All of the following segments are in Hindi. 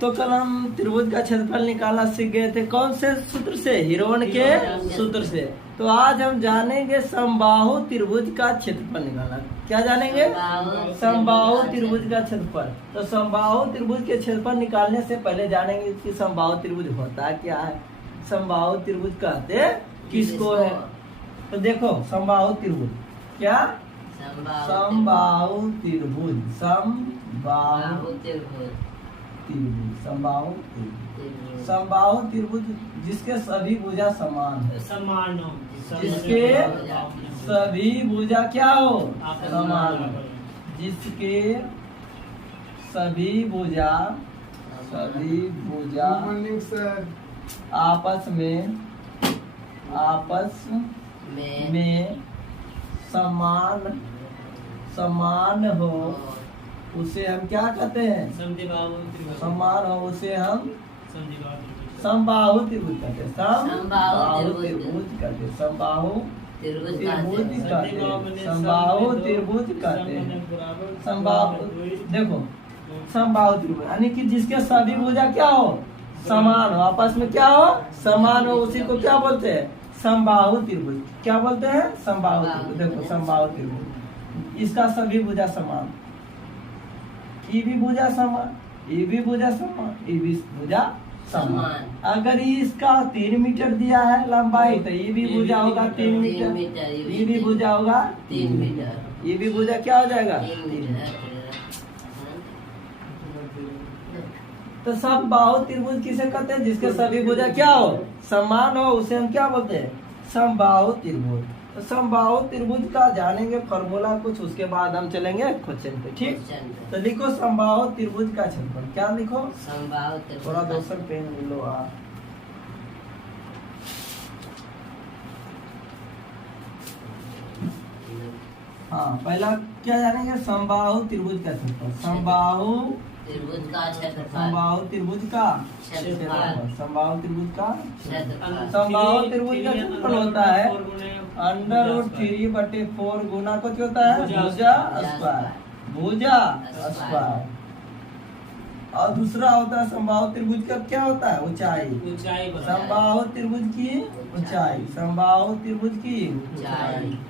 तो कल हम त्रिभुज का क्षेत्रफल निकालना सीख गए थे। कौन से सूत्र से? हीरोन के सूत्र से। तो आज हम जानेंगे समबाहु त्रिभुज का क्षेत्रफल निकालना। क्या जानेंगे? समबाहु त्रिभुज का क्षेत्रफल। तो समबाहु त्रिभुज के क्षेत्रफल निकालने से पहले जानेंगे कि समबाहु त्रिभुज होता क्या है। समबाहु त्रिभुज कहते किसको है? तो देखो समबाहु त्रिभुज क्या? समबाहु त्रिभुज, समबाहु त्रिभुज, समबाहु त्रिभुज, समबाहु त्रिभुज जिसके सभी भुजा समान है, समान हो, जिसके सभी भुजा क्या हो? समान हो, जिसके सभी भुजा आपस में समान हो, उसे हम क्या कहते हैं? समान हो उसे हम समबाहु त्रिभुज कहते हैं। समबाहु त्रिभुज कहते हैं। समबाहु त्रिभुज कहते हैं। समबाहु त्रिभुज कहते हैं। समबाहु देखो समबाहु त्रिभुज यानी कि जिसके सभी भुजा क्या हो? समान हो, आपस में क्या हो? समान हो, उसी को क्या बोलते हैं? समबाहु त्रिभुज। क्या बोलते हैं? समबाहु त्रिभुज। देखो समबाहु त्रिभुज इसका सभी भुजा समान, ये भी भुजा समान, ये भी भुजा समान, ये भी भुजा समान। अगर इसका 3 मीटर दिया है लंबाई तो ये भी भुजा होगा 3 मीटर, ये भी भुजा होगा 3 मीटर, ये भी भुजा क्या हो जाएगा? 3 मीटर। तो समबाहु त्रिभुज किसे कहते हैं? जिसके सभी भुजा क्या हो? समान हो, उसे हम क्या बोलते हैं? समबाहु त्रिभुज। तो समबाहु त्रिभुज का जानेंगे फॉर्मूला कुछ, उसके बाद हम चलेंगे क्वेश्चन पे। ठीक, तो लिखो समबाहु त्रिभुज का क्षेत्रफल। क्या लिखो? समबाहु त्रिभुज। थोड़ा दूसरा पेन लो आप। हाँ, पहला क्या जानेंगे? समबाहु त्रिभुज का क्षेत्रफल। समबाहु त्रिभुज का क्षेत्रफल। समबाहु त्रिभुज का क्षेत्रफल। समबाहु त्रिभुज का क्षेत्रफल। समबाहु त्रिभुज का क्षेत्रफल होता है √3/4 गुना कुछ होता है भुजा स्क्वायर, भुजा स्क्वायर। और दूसरा होता है समबाहु त्रिभुज का क्या होता है? ऊंचाई। समबाहु त्रिभुज की ऊंचाई, समबाहु त्रिभुज की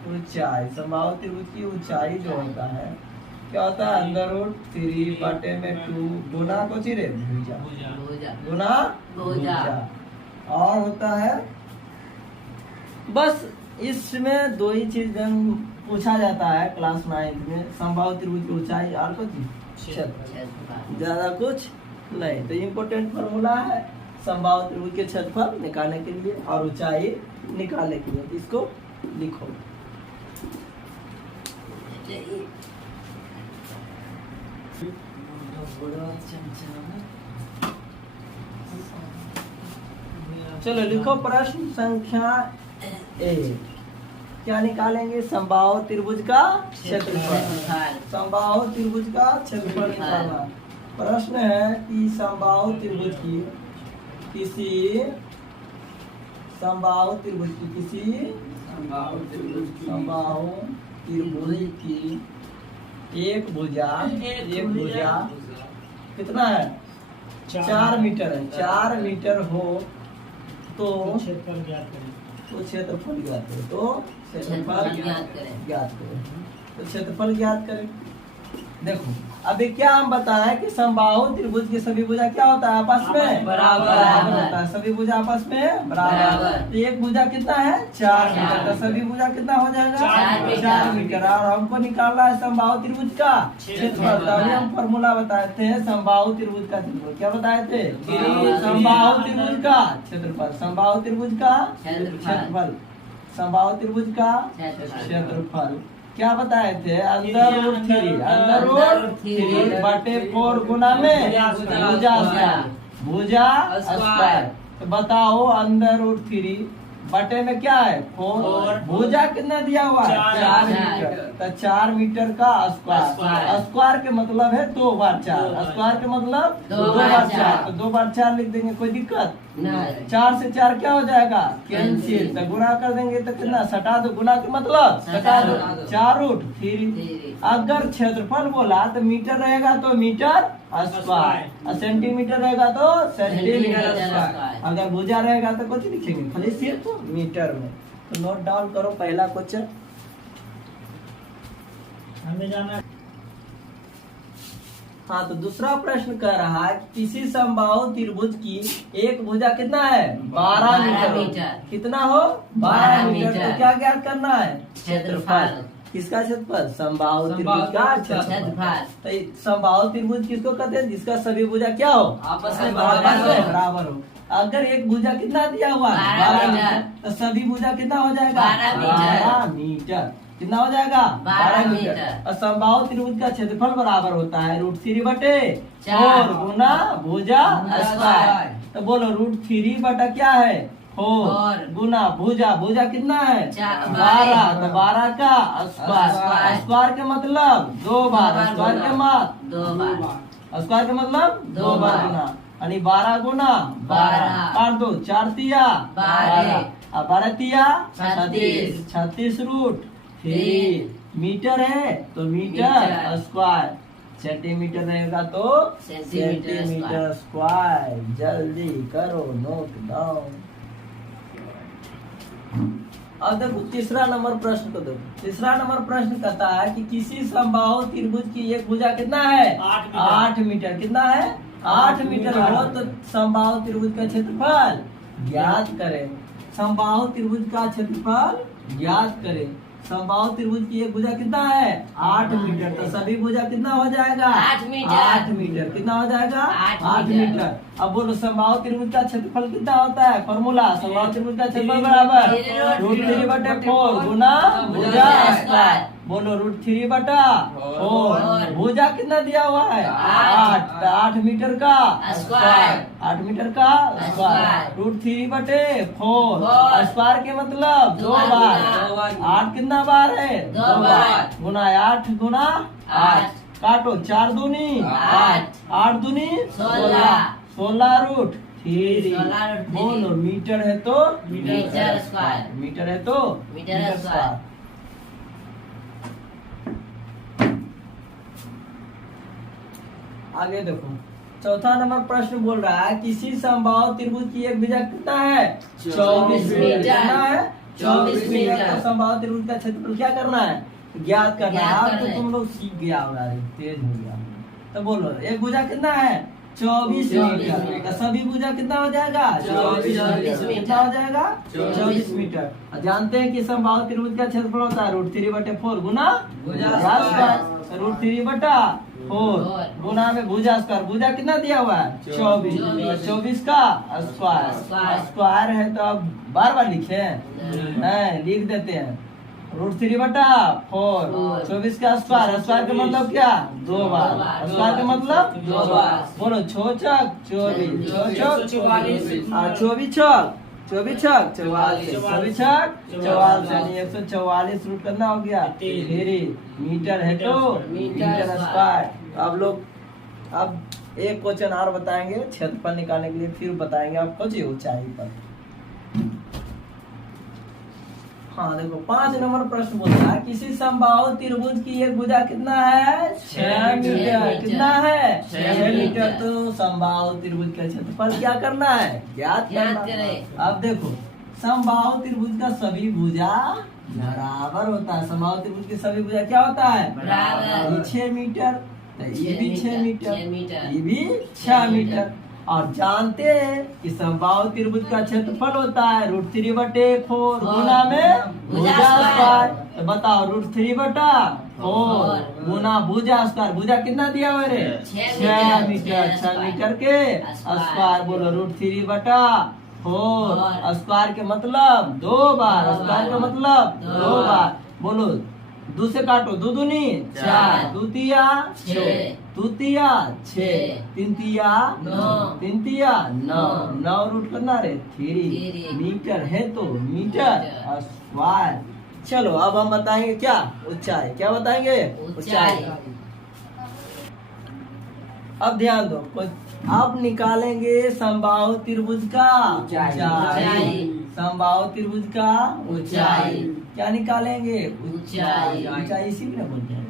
ऊंचाई, समबाहु त्रिभुज की ऊंचाई जो होता है क्या होता है? √3/2 गुना को चिरे भुजा, गुना भुजा। और होता है बस इसमें दो ही चीज पूछा जाता है क्लास 9 में, समबाहु त्रिभुज की ऊंचाई और कुछ क्षेत्रफल, ज्यादा कुछ नहीं। तो इम्पोर्टेंट फॉर्मूला है समबाहु त्रिभुज के क्षेत्रफल निकालने के लिए और ऊंचाई निकालने के लिए। तो इसको लिखो। चलो लिखो प्रश्न संख्या 1। क्या निकालेंगे? समबाहु त्रिभुज का क्षेत्रफल। समबाहु त्रिभुज का क्षेत्रफल निकालना। प्रश्न है कि समबाहु त्रिभुज की किसी समबाहु त्रिभुज की एक भुजा कितना है? 4 मीटर है। 4 मीटर हो तो क्षेत्रफल ज्ञात करें। तो क्षेत्रफल ज्ञात करें। तो क्षेत्रफल ज्ञात करें। तो क्षेत्रफल ज्ञात करें। देखो अभी क्या हम बताएं कि समबाहु त्रिभुज की सभी भुजा क्या होता है? आपस में बराबर होता है। सभी भुजा आपस में बराबर। तो एक भुजा कितना है? 4 मीटर। तो सभी भुजा कितना हो जाएगा? 4 मीटर। और हमको निकालना है समबाहु त्रिभुज का क्षेत्रफल। तभी हम फॉर्मूला बताए थे समबाहु त्रिभुज का क्षेत्रफल। क्या बताए थे? समबाहु त्रिभुज का क्षेत्रफल। समबाहु त्रिभुज का क्षेत्रफल। समबाहु त्रिभुज का क्षेत्रफल क्या बताए थे? √3/4 गुना में भुजा स्क्वायर। तो बताओ √3 बटे में क्या है? 4। भुजा कितना दिया हुआ है? 4 मीटर। तो 4 मीटर का स्क्वायर। स्क्वायर के मतलब है 2 बार 4। स्क्वायर के मतलब 2 बार 4। तो 2 बार 4 लिख देंगे, कोई दिक्कत नहीं। 4 से 4 क्या हो जाएगा? कैंसिल। तो गुणा कर देंगे तो कितना? सटा दो। गुणा के मतलब सटा दो। 4 रूट 3। अगर क्षेत्रफल बोला तो मीटर रहेगा तो मीटर स्क्वायर, और सेंटीमीटर रहेगा तो सेंटीमीटर स्क्वायर। अगर भुजा रहेगा तो कुछ लिखेंगे, खाली सिर्फ मीटर में। तो नोट डाउन करो पहला क्वेश्चन। हमें जाना। हाँ, तो दूसरा प्रश्न कह रहा है किसी समबाहु त्रिभुज की एक भुजा कितना है? 12 मीटर। कितना हो? 12 मीटर। तो क्या ज्ञात करना है? क्षेत्रफल। किसका क्षेत्रफल? समबाहु त्रिभुज का क्षेत्रफल। तो समबाहु त्रिभुज किसको कहते हैं? जिसका सभी भुजा क्या हो? आपस में बराबर हो। अगर एक भुजा कितना दिया हुआ है? 12 मीटर। तो सभी भुजा कितना हो जाएगा? 12 मीटर। कितना हो जाएगा? 12 मीटर। और समबाहु त्रिभुज का क्षेत्रफल बराबर होता है √3/4 गुना भुजा स्क्वायर। तो बोलो √3 बटा क्या है? 4 गुना भुजा। भुजा कितना है? 12। तो 12 का स्क्वायर। स्क्वायर के मतलब 2 बार। स्क्वायर के मतलब 2 बार। स्क्वायर के मतलब 2 बार गुना, यानी 12 गुना 12। काट दो। 4 तिया 12, 12 तिया 36 √3। मीटर है तो मीटर स्क्वायर, सेंटीमीटर रहेगा तो सेंटीमीटर स्क्वायर। जल्दी करो, नोट डाउन। अब देखो तीसरा नंबर प्रश्न को देखो। तीसरा नंबर प्रश्न कहता है कि किसी समबाहु त्रिभुज की एक भुजा कितना है? 8 मीटर। कितना है? 8 मीटर हो तो समबाहु त्रिभुज का क्षेत्रफल ज्ञात करें। समबाहु त्रिभुज का क्षेत्रफल ज्ञात करें। समबाहु त्रिभुज की एक भुजा कितना है? 8 मीटर। तो सभी भुजा कितना हो जाएगा? 8 मीटर। कितना हो जाएगा? 8 मीटर। अब बोलो समबाहु त्रिभुज का क्षेत्रफल कितना होता है? फॉर्मूला समबाहु त्रिभुज का क्षेत्रफल बराबर √3/4 गुना भुजा स्क्वायर। बोलो √3/4। भुजा कितना दिया हुआ है? 8। 8 मीटर का स्क्वायर। 8 मीटर का स्क्वायर √3/4। स्क्वायर के मतलब 2 बार। 8 कितना बार है? 2 बार। गुना 8 गुना 8। काटो। 4 दूनी 8, 8 दूनी 16, 16 √3। बोलो मीटर है तो मीटर स्क्वायर। मीटर है तो मीटर स्क्वायर। आगे देखो चौथा नंबर प्रश्न बोल रहा है किसी समबाहु त्रिभुज की एक भुजा कितना है? 24 मीटर। कितना है? 24 मीटर। तो समबाहु त्रिभुज का क्षेत्रफल क्या करना है? ज्ञात करना है। आप तो तुम लोग सीख गया होगा, तेज हो गया। तो बोलो एक भुजा कितना है? 24 मीटर। तो सभी भुजा कितना हो जाएगा? 24 मीटर। कितना हो जाएगा? 24 मीटर। जानते हैं कि समबाहु त्रिभुज का क्षेत्रफल होता है √3/4 गुना भुजा स्क्वायर। √3/4 गुना में भुजा स्क्वायर। भुजा कितना दिया हुआ है? 24। 24 का स्क्वायर। स्क्वायर है तो अब बार बार लिखे नहीं, लिख देते हैं √3/4। 24 का स्क्वायर। स्क्वायर का मतलब क्या? 2 बार। स्क्वायर का मतलब 2 बार। बोलो 6 छक 24, 6 छक 44, 24 छक 24 छक 44, 24 छक 44, यानी 144 रूट करना हो गया। मीटर है तो मीटर स्क्वायर। अब लोग अब एक क्वेश्चन और बताएंगे क्षेत्रफल निकालने के लिए, फिर बताएंगे आपको जी ऊंचाई पर। हाँ देखो 5 नंबर प्रश्न बोलता है किसी समबाहु त्रिभुज की एक भुजा कितना है? 6 मीटर। कितना है? 6 मीटर। तो समबाहु त्रिभुज का क्षेत्रफल क्या करना है? ज्ञात करना। अब देखो समबाहु त्रिभुज का सभी भुजा बराबर होता है। समबाहु त्रिभुज की सभी भुजा क्या होता है? बराबर। 6 मीटर, ये भी 6 मीटर, ये भी 6 मीटर। और जानते हैं कि समबाहु त्रिभुज का क्षेत्रफल होता है √3/4 गुना में भुजा स्क्वायर। तो बताओ √3/4 गुना भुजा स्क्वायर। भुजा कितना दिया हुआ रे? 6 मीटर। 6 मीटर के स्क्वायर। बोलो √3/4। स्क्वायर के मतलब 2 बार। स्क्वायर का मतलब 2 बार। बोलो 2 से काटो। 2 दूनी 4, 2 तिया 6, 2 तिया 6, 3 तिया 9, 3 तिया 9, 9 रूट करना रे 3 मीटर है तो मीटर स्क्वायर। चलो अब हम बताएंगे क्या? ऊंचाई। क्या बताएंगे? ऊंचाई। अब ध्यान दो, अब निकालेंगे समबाहु त्रिभुज का ऊंचाई, समबाहु त्रिभुज का ऊंचाई। क्या निकालेंगे? ऊंचाई। ऊंचाई इसी में बोलते हैं।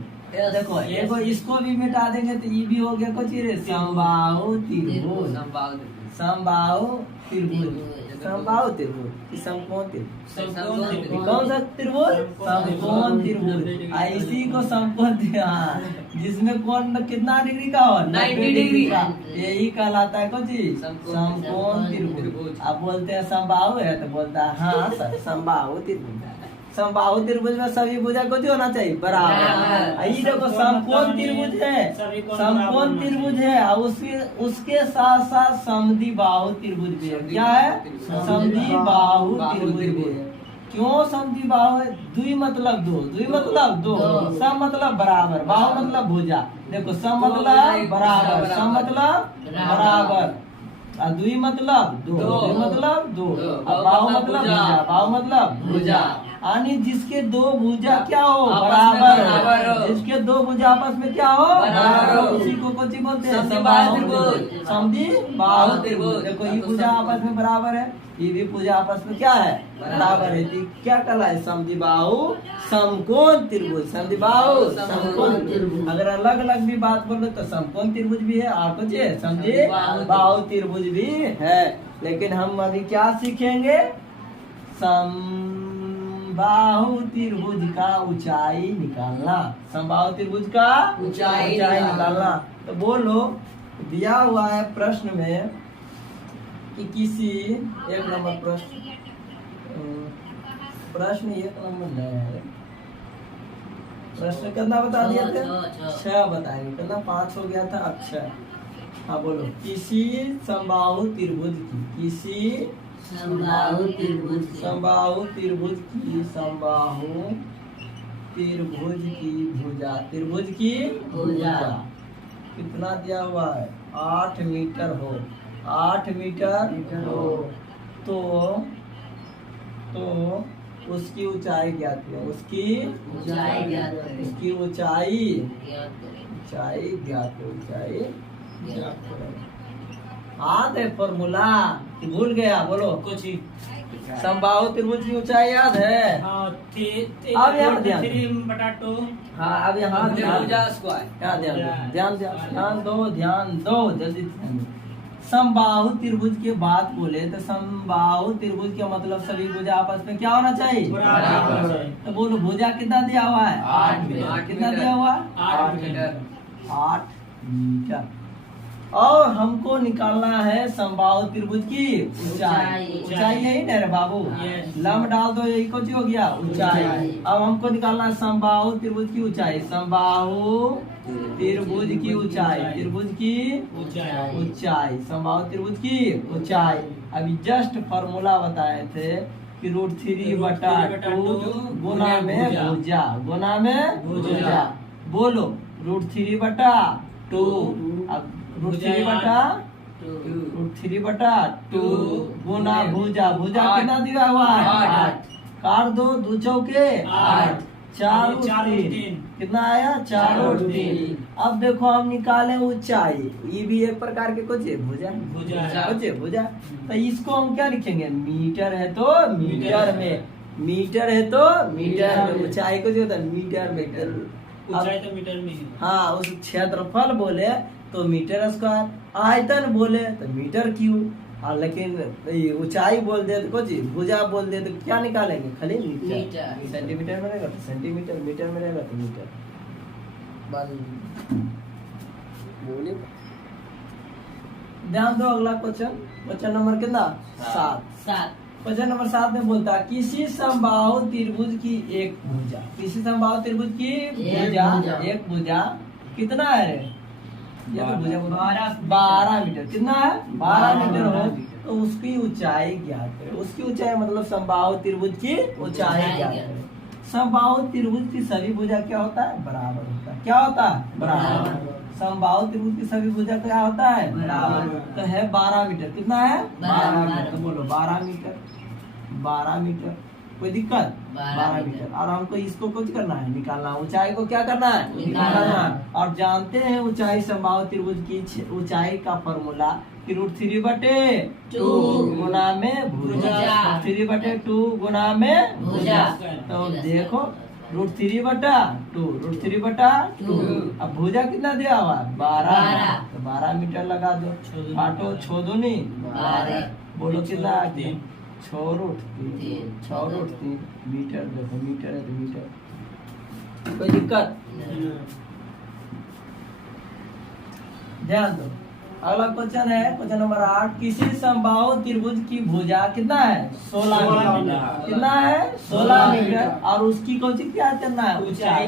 देखो एगो इसको भी मिटा देंगे तो ये भी हो गया कुछ समबाहु त्रिभुज, समबाहु त्रिभुज, समबाहु त्रिभुज, समकोण त्रिभुज। कौन सा त्रिभुज? समकोण त्रिभुज। इसी को समकोण, जिसमें कोण कितना डिग्री का हो? 90 डिग्री का, यही कहलाता है कुछ समकोण त्रिभुज। अब बोलते हैं समबाहु है तो बोलता है हाँ सर समबाहु त्रिभुज। समबाहु त्रिभुज में सभी भुजा को जो होना चाहिए बराबर। ये देखो समकोण त्रिभुज है, समकोण त्रिभुज है और उसके साथ साथ समद्विबाहु त्रिभुज भी है। क्या है? समद्विबाहु त्रिभुज भी है। क्यों समद्विबाहु है? द्वि मतलब दो, द्वि मतलब दो, सम मतलब बराबर, बाहु मतलब भुजा। देखो सम मतलब बराबर, सम मतलब बराबर, द्वि मतलब दो, द्वि मतलब दो, बाहु मतलब भुजा, बाहु मतलब भुजा। यानी जिसके दो भुजा क्या हो? बराबर। जिसके दो भुजा आपस में क्या हो? बराबर। उसी को कौन बोलते हैं? समद्विबाहु त्रिभुज। देखो ये भुजा आपस में बराबर है, ये भी भुजा आपस में क्या है? बराबर है। क्या कहलाए? समद्विबाहु समकोण त्रिभुज, समद्विबाहु समकोण त्रिभुज। अगर अलग अलग भी बात बोलो तो समकोण त्रिभुज भी है और कुछ समद्विबाहु त्रिभुज भी है। लेकिन हम अभी क्या सीखेंगे? समबाहु त्रिभुज का ऊंचाई निकालना, समबाहु त्रिभुज का ऊंचाई निकालना। तो बोलो, दिया हुआ है प्रश्न में कि किसी एक नंबर प्रश्न एक नंबर है, प्रश्न कितना बता दिया थे? 6 बताएंगे, कितना 5 हो गया था, अब 6। हाँ बोलो, किसी समबाहु त्रिभुज की, किसी समबाहु त्रिभुज की, समबाहु त्रिभुज की, समबाहु त्रिभुज की भुजा, त्रिभुज की भुजा कितना दिया हुआ है? 8 मीटर हो, 8 मीटर हो तो उसकी ऊंचाई ज्ञात है, उसकी ऊंचाई ज्ञात है, उसकी ऊंचाई ज्ञात है, ऊंचाई ज्ञात है। याद है फॉर्मूला? भूल गया? बोलो कुछ ही। समबाहु त्रिभुज की ऊंचाई याद है? अब यहाँ ध्यान, अब यहाँ ध्यान दो जल्दी। समबाहु त्रिभुज के बाद बोले तो समबाहु त्रिभुज का मतलब सभी भुजा आपस में क्या होना चाहिए? बराबर। तो बोलो भुजा कितना दिया हुआ है? 8 मीटर। कितना दिया हुआ? 8 मीटर, 8 मीटर। और हमको निकालना है समबाहु त्रिभुज की ऊंचाई। ऊंचाई यही ना रे बाबू? लंब डाल दो, यही कुछ हो गया ऊंचाई। अब हमको निकालना है समबाहु त्रिभुज की ऊंचाई, समबाहु त्रिभुज की ऊंचाई, त्रिभुज की ऊंचाई, समबाहु त्रिभुज की ऊंचाई। अभी जस्ट फॉर्मूला बताए थे कि √3/2 गुना में भुजा, गुना में भुजा। बोलो √3/2, अब √3/2 गुना भुजा, भुजा कितना दिया हुआ है? 8। काट दो, 2 चौके 8, 4 3 कितना आया? 4 3। अब देखो हम निकाले ऊंचाई, ये भी एक प्रकार के कुछ भुजा, भुजा। तो इसको हम क्या लिखेंगे? मीटर है तो मीटर में, मीटर है तो मीटर में, ऊंचाई को जो होता है मीटर मीटर, ऊंचाई तो मीटर में। हाँ, उस क्षेत्रफल बोले तो मीटर स्क्वायर, आयतन बोले तो मीटर क्यूब। और लेकिन ऊंचाई बोल दे तो कुछ भुजा बोल दे तो क्या निकालेंगे? खाली मीटर। सेंटीमीटर में रहेगा तो सेंटीमीटर, मीटर में रहेगा तो मीटर। बोलिए, ध्यान दो। अगला क्वेश्चन नंबर कितना? 7। क्वेश्चन नंबर 7 में बोलता है किसी समबाहु त्रिभुज की एक भुजा, किसी समबाहु त्रिभुज की भुजा, एक भुजा कितना है रे? ये तो भुजा 12 मीटर। कितना है? 12 मीटर हो तो उसकी ऊंचाई ज्ञात है। उसकी ऊंचाई मतलब समबाहु त्रिभुज की ऊंचाई ज्ञात है। समबाहु त्रिभुज की सभी भुजा क्या होता है? बराबर होता है। क्या होता है? बराबर। समबाहु त्रिभुज की सभी भुजा क्या होता है? बराबर। तो है 12 मीटर। कितना है? 12 मीटर। तो बोलो 12 मीटर, 12 मीटर कोई दिक्कत? 12 मीटर। और हमको इसको कुछ करना है, निकालना। ऊंचाई को क्या करना है? निकालना। और जानते हैं ऊंचाई समबाहु त्रिभुज की ऊंचाई का फॉर्मूला कि √3/2 गुना में भुजा। 3/2 गुना में भुजा। तो देखो √3/2 अब भुजा कितना दिया हुआ? 12। तो 12 मीटर लगा दो। काटो, 6 दूनी 12। बोलो कितना आ गया? 6√3 मीटर। देखो मीटर है तो मीटर, कोई दिक्कत? ध्यान दो। अगला क्वेश्चन है, क्वेश्चन नंबर 8। किसी समबाहु त्रिभुज की भुजा कितना है? 16 मीटर। कितना है? 16 मीटर। और उसकी कौन सी ज्ञात करना है? ऊंचाई।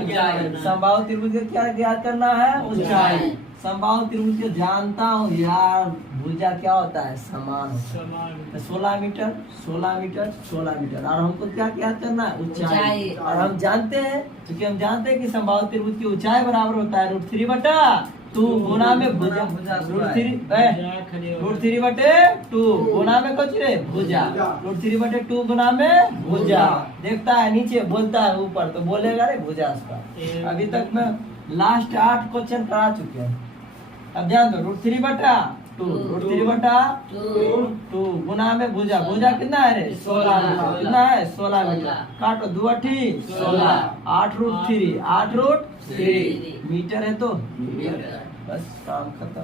समबाहु त्रिभुज का क्या ज्ञात करना है? ऊंचाई। समबाहु त्रिभुज को जानता हूँ यार, भुजा क्या होता है? समान। 16 मीटर 16 मीटर 16 मीटर। और हमको क्या ज्ञात करना है? ऊंचाई। और हम जानते हैं, क्योंकि हम जानते हैं कि समबाहु त्रिभुज की ऊंचाई बराबर होता है √3/2 गुना में भुजा। √3/2 गुना में कुछ रे भुजा। √3/2 गुना में भुजा। देखता है नीचे, बोलता है ऊपर, तो बोलेगा रे भुजा उसका। अभी तक मैं लास्ट 8 क्वेश्चन करा चुके हैं। अब ध्यान दो, √3/2 गुना में भुजा। भुजा कितना है रे? 16 मीटर। कितना है? 16 मीटर। काटो, 2 8 16, 8√3 मीटर है तो बस काम खत्म।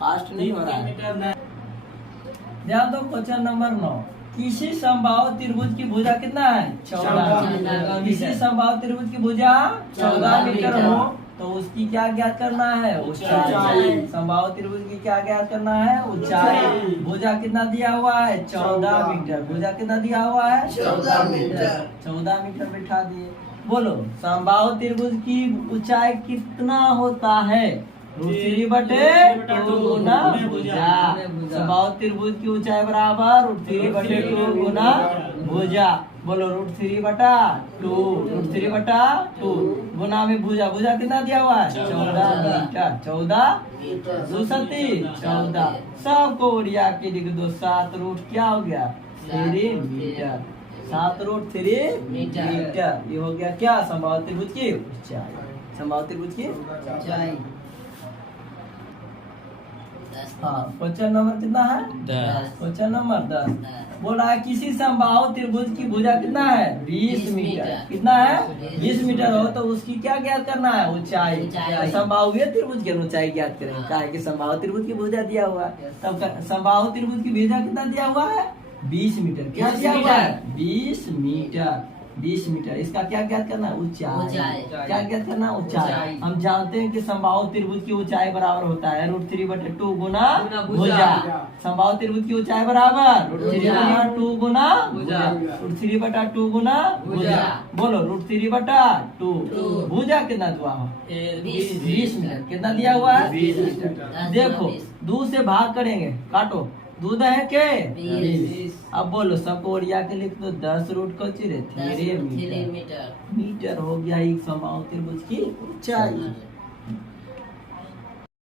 फास्ट नहीं हो रहा है। ध्यान दो, क्वेश्चन नंबर 9। किसी समबाहु त्रिभुज की भुजा कितना है? 14। किसी समबाहु त्रिभुज की भुजा 14 मीटर हो तो उसकी क्या ज्ञात करना है? ऊंचाई। समबाहु त्रिभुज की क्या ज्ञात करना है? ऊंचाई। भुजा कितना दिया हुआ है? 14 मीटर। भुजा कितना दिया हुआ है? 14 मीटर। 14 मीटर बिठा दिए। बोलो समबाहु त्रिभुज की ऊंचाई कितना होता है? √3/2 गुना भुजा। समबाहु त्रिभुज की ऊंचाई बराबर √3/2 गुना भुजा। बोलो √3/2 गुना में भुजा। भुजा कितना दिया हुआ है? 14 मीटर। 14 14। सबको उड़िया के लिख दो। 7 क्या हो गया? 3 मीटर। 7√3 मीटर। ये हो गया क्या? समबाहु त्रिभुज की ऊंचाई। समबाहु त्रिभुज की ऊंचाई। हाँ, क्वेश्चन नंबर कितना है? 10। क्वेश्चन नंबर 10 बोला है किसी समबाहु त्रिभुज की भुजा कितना है? 20 मीटर। कितना है? 20 मीटर हो तो उसकी क्या ज्ञात करना है? ऊंचाई। समबाहु त्रिभुज की ऊंचाई ज्ञात करेंगे। क्या है कि समबाहु त्रिभुज की भुजा दिया हुआ है, तब समबाहु त्रिभुज की भुजा कितना दिया हुआ है? 20 मीटर। क्या दिया हुआ है? 20 मीटर। 20 मीटर। इसका क्या ज्ञात करना है? ऊंचाई। क्या ज्ञात करना? ऊंचाई। हम जानते हैं कि समबाहु त्रिभुज की ऊंचाई बराबर होता है √3/2 गुना भुजा। समबाहु त्रिभुज की ऊंचाई बराबर √3/2 गुना भुजा। √3/2 गुना भुजा। बोलो √3/2 भुजा कितना दिया हुआ? 20 मीटर। कितना दिया हुआ है? 20 मीटर। देखो 2 से भाग करेंगे, काटो। 2 है के 20। अब बोलो सबको ओरिया के लिख दो। 10√3 मीटर। मीटर हो गया एक समबाहु त्रिभुज की ऊंचाई।